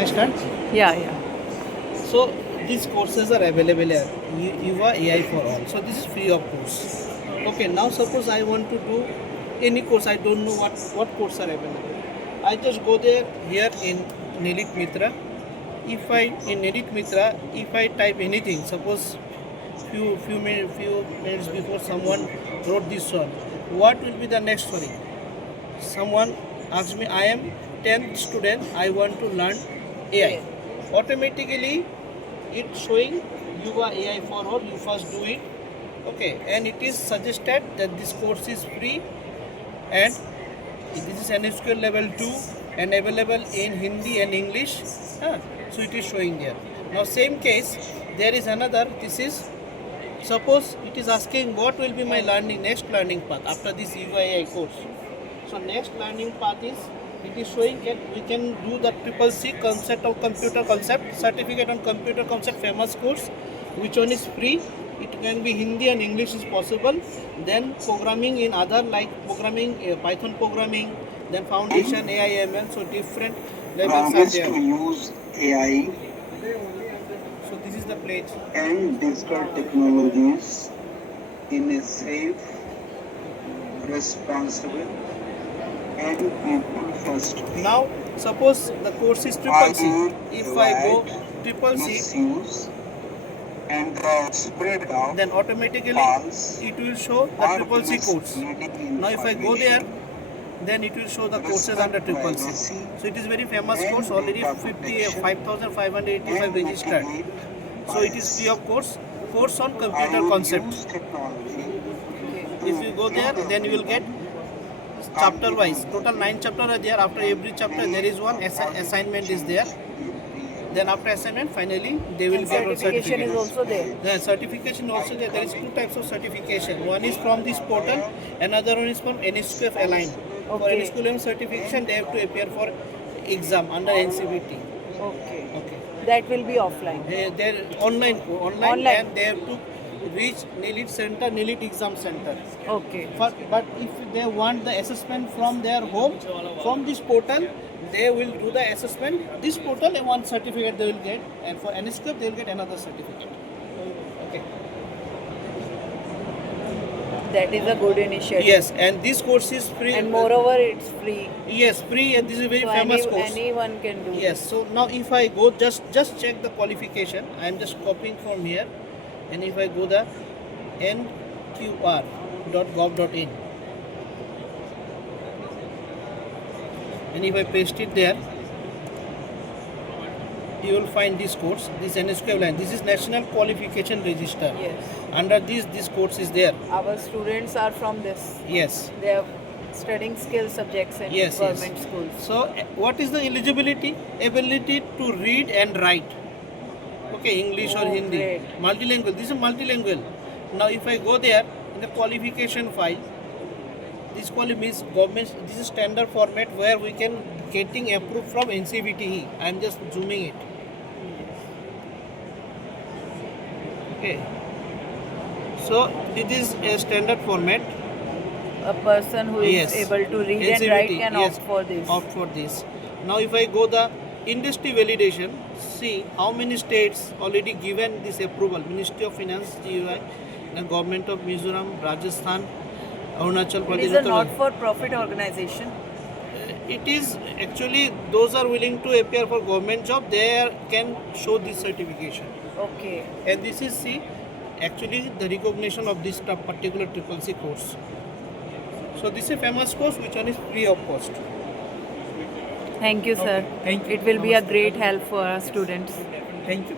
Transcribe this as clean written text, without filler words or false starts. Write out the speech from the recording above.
Next one. Yeah, yeah. So these courses are available here. Yuva AI for all. So this is free of course. Okay. Now suppose I want to do any course. I don't know what course are available. I just go there here in Nelit Mitra. If I in Nelit Mitra, if I type anything, suppose few minutes before someone wrote this one, what will be the next story? Someone asks me, I am 10th student, I want to learn AI. Automatically it's showing Yuva AI for all, you first do it. Okay, and it is suggested that this course is free and this is NSQL level 2 and available in Hindi and English. So it is showing there. Now same case, there is another, this is, suppose it is asking what will be my next learning path after this Yuva AI course. So next learning path is, it is showing that we can do the triple C concept of computer concept, certificate on computer concept, famous course, which one is free. It can be Hindi and English is possible. Then programming in other like programming, Python programming, then foundation AI ML. So different levels are there. To use AI So this is the pledge. and digital technologies in a safe, responsible, and people-first way. Now suppose the course is triple C. If I go triple C, misuse and the spread of then automatically false it will show the or triple C course. misleading Now if I go there, information. then it will show the courses under triple C. So it is very famous course, already 5,585 registered. So it is free of course on computer concept. Technology. If you go there, then you will get chapter wise. Total 9 chapters are there. After every chapter there is one assignment is there. Then after assignment, finally they will get a Certification certificate. is also there. The certification also there. There is two types of certification. One is from this portal, another one is from NSQF Align. For Okay. NSQF certification, they have to appear for exam under NCBT. Okay. Okay. That will be offline. They're online, and they have to reach Nelit Center, Nelit Exam Center. Okay. But if they want the assessment from their home, from this portal, they will do the assessment. This portal, one certificate they will get, and for NSQF they will get another certificate. Okay. That is a good initiative. Yes, and this course is free. And moreover, it's free. Yes, free, and this is a very So famous course. anyone can do Yes. So now if I go, just check the qualification. I am just copying from here, and if I go the nqr.gov.in, and if I paste it there, you will find this course, this NSQL line. This is National Qualification Register. Yes. Under this course is there. Our students are from this. Yes. They are studying skill subjects in Yes, government yes. schools. So what is the eligibility? Ability to read and write. Okay, English or Oh, Hindi. great. Multilingual. This is multilingual. Now if I go there in the qualification file, this means government. This is standard format where we can getting approved from NCBT. I am just zooming it. Okay. So it is a standard format. A person who is Yes. able to read and NCVT, write can yes, opt for this. Opt for this. Now if I go the industry validation, see how many states already given this approval. Ministry of Finance, GUI, the government of Mizoram, Rajasthan, Arunachal It Pradesh. is a not-for-profit organization. It is actually those are willing to appear for government job, they can show this certification. Okay. And this is actually the recognition of this particular triple C course. So this is a famous course which one is free of cost. Thank you, sir. Thank you. It will be a great help for our students. Thank you.